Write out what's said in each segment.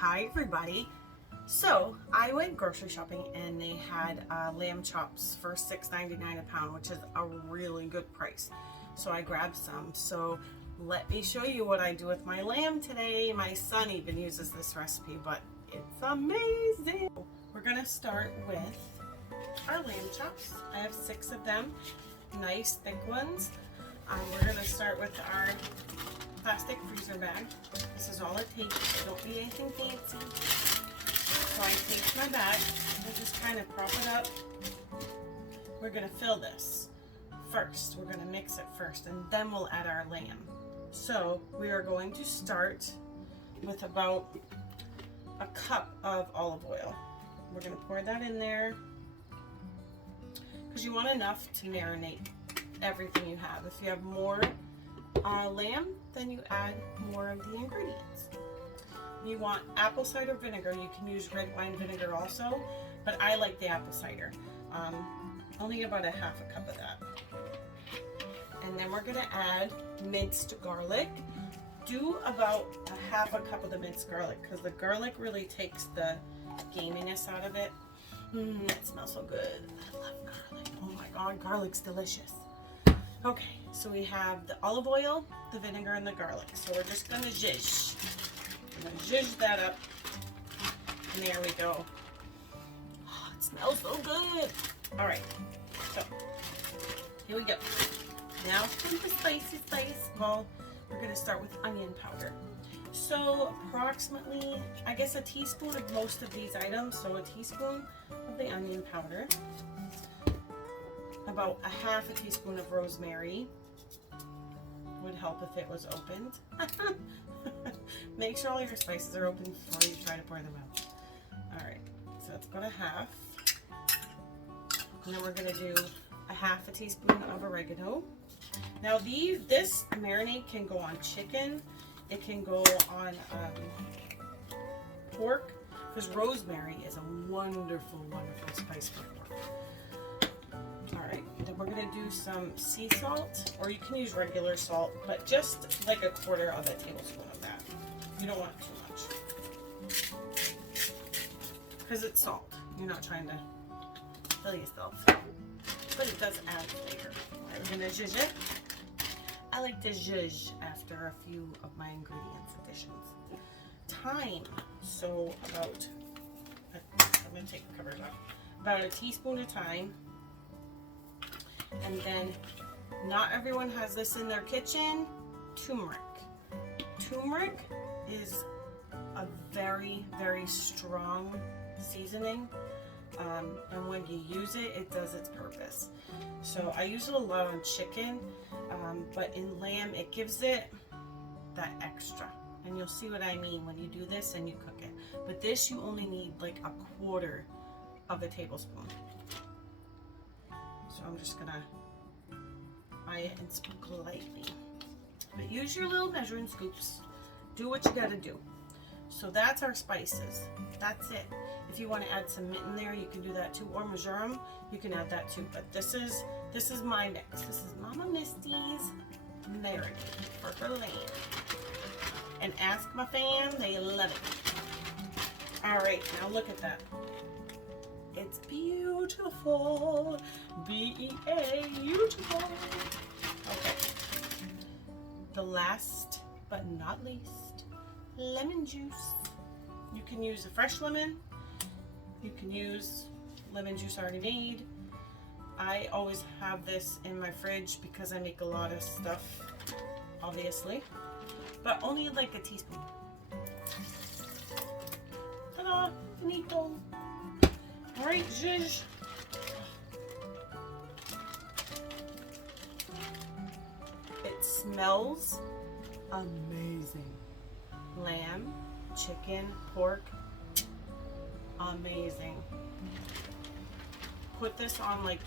Hi everybody. So I went grocery shopping and they had lamb chops for $6.99 a pound, which is a really good price. So I grabbed some. So let me show you what I do with my lamb today. My son even uses this recipe, but it's amazing. We're gonna start with our lamb chops. I have 6 of them, nice thick ones. We're gonna start with our plastic freezer bag. This is all it takes. Don't need anything fancy. So I take my bag and just kind of prop it up. We're gonna fill this first. We're gonna mix it first and then we'll add our lamb. So we are going to start with about a cup of olive oil. We're gonna pour that in there because you want enough to marinate everything you have. If you have more lamb, then you add more of the ingredients. You want apple cider vinegar. You can use red wine vinegar also, but I like the apple cider. Only about a half a cup of that. And then we're gonna add minced garlic. Do about a half a cup of the minced garlic because the garlic really takes the gaminess out of it. That smells so good. I love garlic. Oh my God, garlic's delicious. Okay, so we have the olive oil, the vinegar, and the garlic. So we're just gonna zhuzh. We're gonna zhuzh that up. And there we go. Oh, it smells so good. All right, so here we go. Now for the spicy spice. Well, we're gonna start with onion powder. So approximately, I guess a teaspoon of most of these items. So a teaspoon of the onion powder. About a half a teaspoon of rosemary. Would help if it was opened. Make sure all your spices are open before you try to pour them out. Alright, so that's about a half. And then we're going to do a half a teaspoon of oregano. Now this marinade can go on chicken. It can go on pork. Because rosemary is a wonderful, wonderful spice for pork. Alright, then we're going to do some sea salt, or you can use regular salt, but just like a quarter of a tablespoon of that. You don't want too much. Because it's salt. You're not trying to kill yourself. But it does add flavor. Alright, we're going to zhuzh it. I like to zhuzh after a few of my ingredients additions. Thyme. So about, I'm going to take the covers off. About a teaspoon of thyme. And then, not everyone has this in their kitchen, turmeric. Turmeric is a very, very strong seasoning. And when you use it, it does its purpose. So I use it a lot on chicken, but in lamb, it gives it that extra. And you'll see what I mean when you do this and you cook it. But this, you only need like a quarter of a tablespoon. So I'm just gonna eye it and sprinkle lightly. But use your little measuring scoops. Do what you gotta do. So that's our spices. That's it. If you want to add some mint in there, you can do that too. Or marjoram, you can add that too. But this is my mix. This is Mama Misty's marinade for her lamb. And ask my fam, they love it. All right, now look at that. It's beautiful. Beautiful. Okay. The last but not least, lemon juice. You can use a fresh lemon. You can use lemon juice already made. I always have this in my fridge because I make a lot of stuff, obviously. But only like a teaspoon. Ta-da! Finito. Alright, zhuzh. It smells amazing. Lamb, chicken, pork, amazing. Put this on like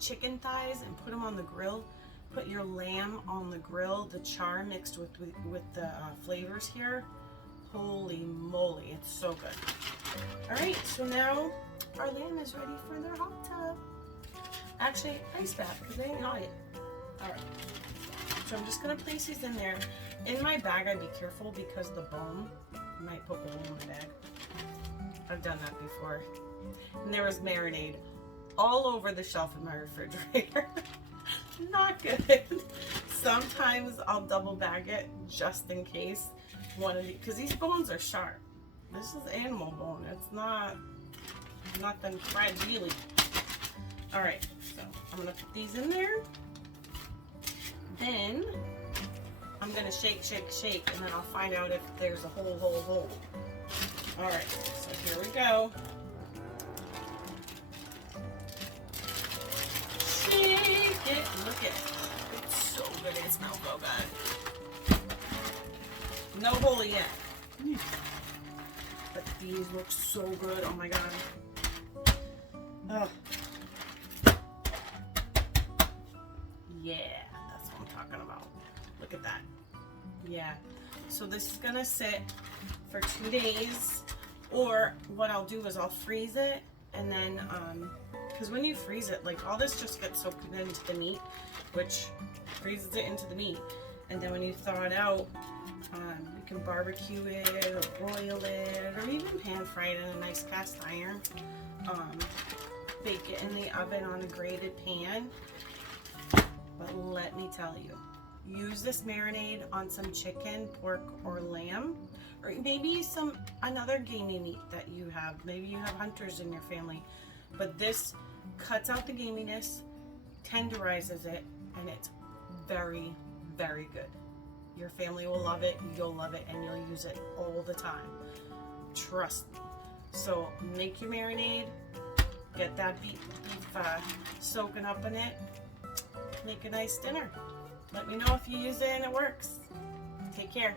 chicken thighs and put them on the grill. Put your lamb on the grill, the char mixed with the flavors here. Holy moly, it's so good. Alright, so now our lamb is ready for their hot tub. Actually, ice bath, because they ain't hot yet. Alright, so I'm just going to place these in there. In my bag, I'd be careful because the bone Might put one in my bag. I've done that before. And there was marinade all over the shelf in my refrigerator. Not good. Sometimes I'll double bag it just in case one of these, because these bones are sharp. This is animal bone. It's not nothing fragile. All right, so I'm gonna put these in there. Then I'm gonna shake, shake, shake, and then I'll find out if there's a hole. All right, so here we go. Shake it. Look at it. It's so good. It smells so good. No hole yet. But these look so good. Oh my god. Oh. Yeah, that's what I'm talking about. Look at that. Yeah. So this is gonna sit for 2 days, or what I'll do is I'll freeze it, and then because when you freeze it, like all this just gets soaked into the meat, which freezes it into the meat, and then when you thaw it out, you can barbecue it or broil it or even pan fry it in a nice cast iron. Bake it in the oven on a grated pan. But let me tell you, use this marinade on some chicken, pork, or lamb, or maybe another gamey meat that you have. Maybe you have hunters in your family, but this cuts out the gaminess, tenderizes it, and it's very, very good. Your family will love it, you'll love it, and you'll use it all the time. Trust me. So make your marinade, get that beef soaking up in it, make a nice dinner. Let me know if you use it and it works. Take care.